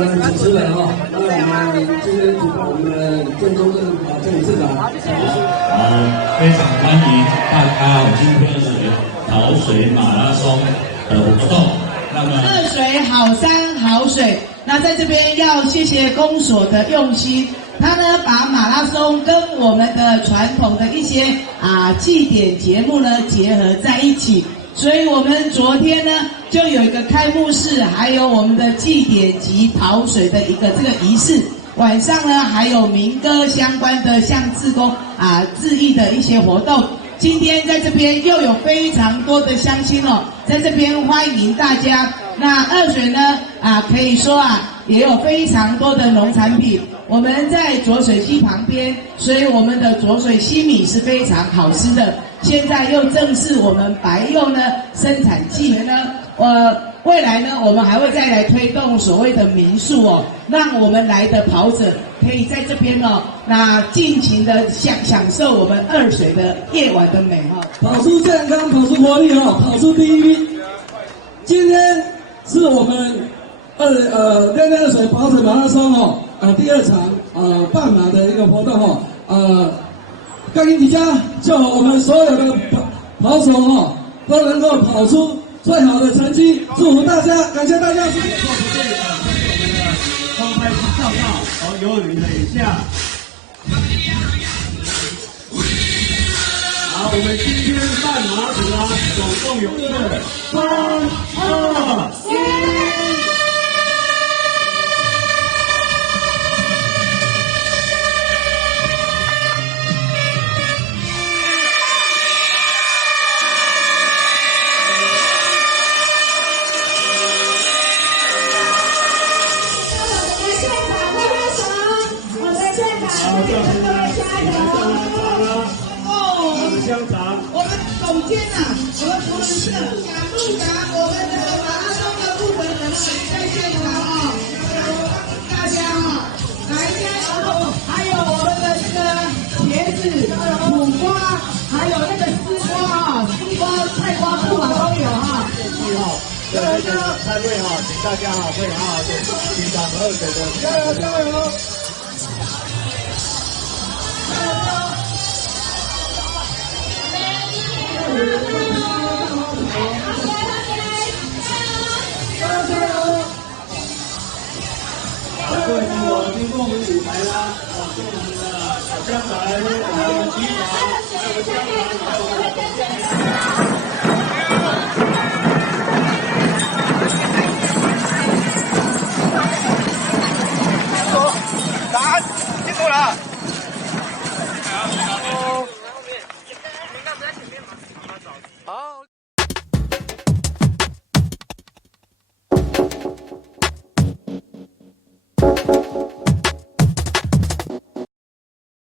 们主持人哈，那我们今天主办我们的郑州镇郑理事长。好，非常欢迎大家今天的好水马拉松的活动。那么二水好山好水，那在这边要谢谢公所的用心，他呢把马拉松跟我们的传统的一些祭典节目呢结合在一起。所以我们昨天呢就有一个开幕式，还有我们的祭典及讨水的一个这个仪式。晚上呢还有民歌相关的向志工致意的一些活动。今天在这边又有非常多的乡亲哦，在这边欢迎大家。那二水呢可以说也有非常多的农产品。我们在浊水溪旁边，所以我们的浊水溪米是非常好吃的。现在又正是我们白柚呢生产季呢，未来呢我们还会再来推动所谓的民宿哦，让我们来的跑者可以在这边哦，那尽情的享受我们二水的夜晚的美哈。跑出健康，跑出活力哈，跑出第一名。今天是我们练二水跑水马拉松第二场半马的一个活动干你家就我们所有的跑手都能够跑出最好的成绩，祝福大家，感谢大家。方拍机照照，有你等一下。好，我们今天半马组总共有3、2、1。香肠，我们总监我们同仁社蒋部长，我们的马拉松的部门人在现场大家来加油！还有我们的这个茄子、苦瓜，还有那个丝瓜丝瓜、菜瓜布都有这个开会请大家会好好的欣赏二水的，加油加油！各位听我经过我们舞台啦，跟我们的小江仔、还有机长、还有香港、还有我们的总监。